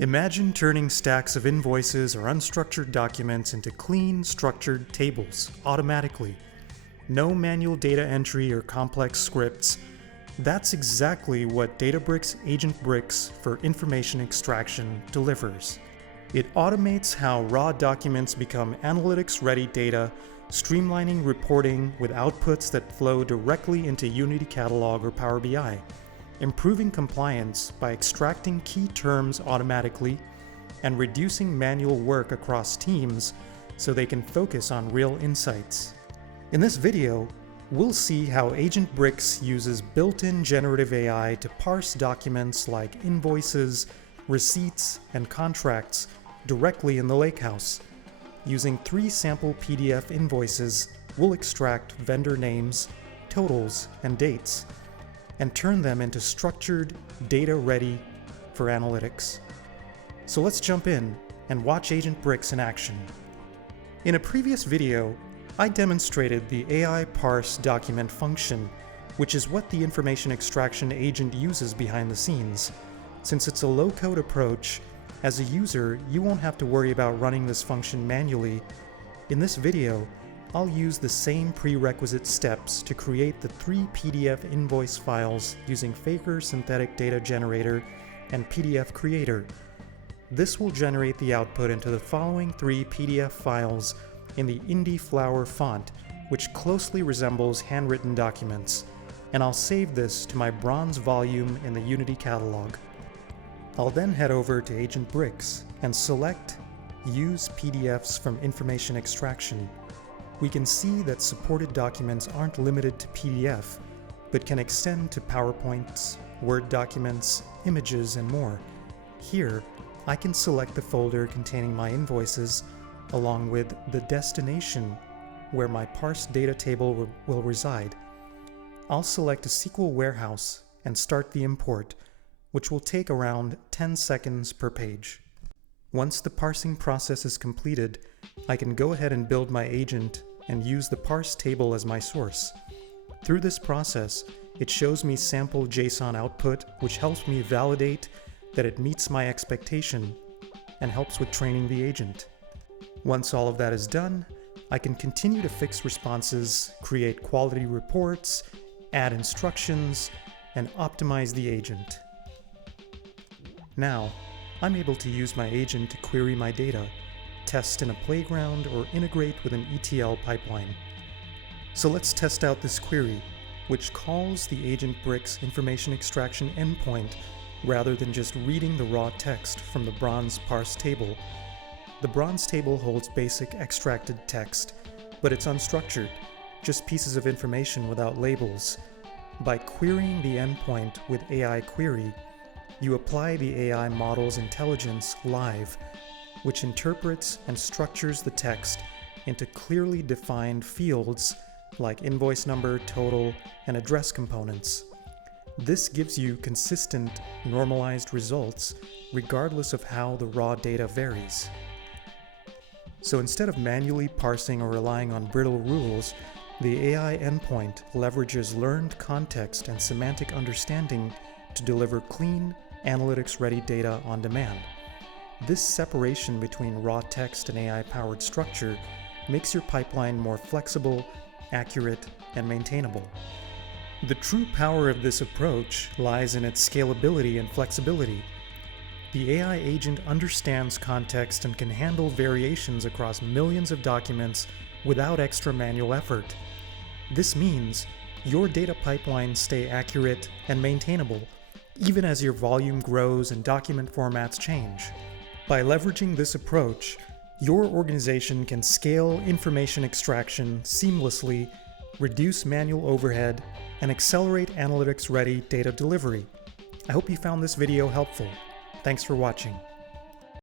Imagine turning stacks of invoices or unstructured documents into clean, structured tables automatically. No manual data entry or complex scripts. That's exactly what Databricks Agent Bricks for information extraction delivers. It automates how raw documents become analytics-ready data, streamlining reporting with outputs that flow directly into Unity Catalog or Power BI, improving compliance by extracting key terms automatically, and reducing manual work across teams so they can focus on real insights. In this video, we'll see how Agent Bricks uses built-in generative AI to parse documents like invoices, receipts, and contracts directly in the Lakehouse. Using 3 sample PDF invoices, we'll extract vendor names, totals, and dates, and turn them into structured, data ready for analytics. So let's jump in and watch Agent Bricks in action. In a previous video, I demonstrated the AI parse document function, which is what the information extraction agent uses behind the scenes. Since it's a low-code approach, as a user, you won't have to worry about running this function manually. In this video, I'll use the same prerequisite steps to create the 3 PDF invoice files using Faker Synthetic Data Generator and PDF Creator. This will generate the output into the following 3 PDF files in the Indie Flower font, which closely resembles handwritten documents, and I'll save this to my bronze volume in the Unity catalog. I'll then head over to Agent Bricks and select Use PDFs from Information Extraction. We can see that supported documents aren't limited to PDF, but can extend to PowerPoints, Word documents, images, and more. Here, I can select the folder containing my invoices, along with the destination where my parsed data table will reside. I'll select a SQL warehouse and start the import, which will take around 10 seconds per page. Once the parsing process is completed, I can go ahead and build my agent and use the parse table as my source. Through this process, it shows me sample JSON output, which helps me validate that it meets my expectation and helps with training the agent. Once all of that is done, I can continue to fix responses, create quality reports, add instructions, and optimize the agent. Now, I'm able to use my agent to query my data, test in a playground, or integrate with an ETL pipeline. So let's test out this query, which calls the Agent Bricks information extraction endpoint rather than just reading the raw text from the bronze parse table. The bronze table holds basic extracted text, but it's unstructured, just pieces of information without labels. By querying the endpoint with AI query, you apply the AI model's intelligence live, which interprets and structures the text into clearly defined fields like invoice number, total, and address components. This gives you consistent, normalized results regardless of how the raw data varies. So instead of manually parsing or relying on brittle rules, the AI endpoint leverages learned context and semantic understanding to deliver clean, analytics-ready data on demand. This separation between raw text and AI-powered structure makes your pipeline more flexible, accurate, and maintainable. The true power of this approach lies in its scalability and flexibility. The AI agent understands context and can handle variations across millions of documents without extra manual effort. This means your data pipelines stay accurate and maintainable, even as your volume grows and document formats change. By leveraging this approach, your organization can scale information extraction seamlessly, reduce manual overhead, and accelerate analytics-ready data delivery. I hope you found this video helpful. Thanks for watching.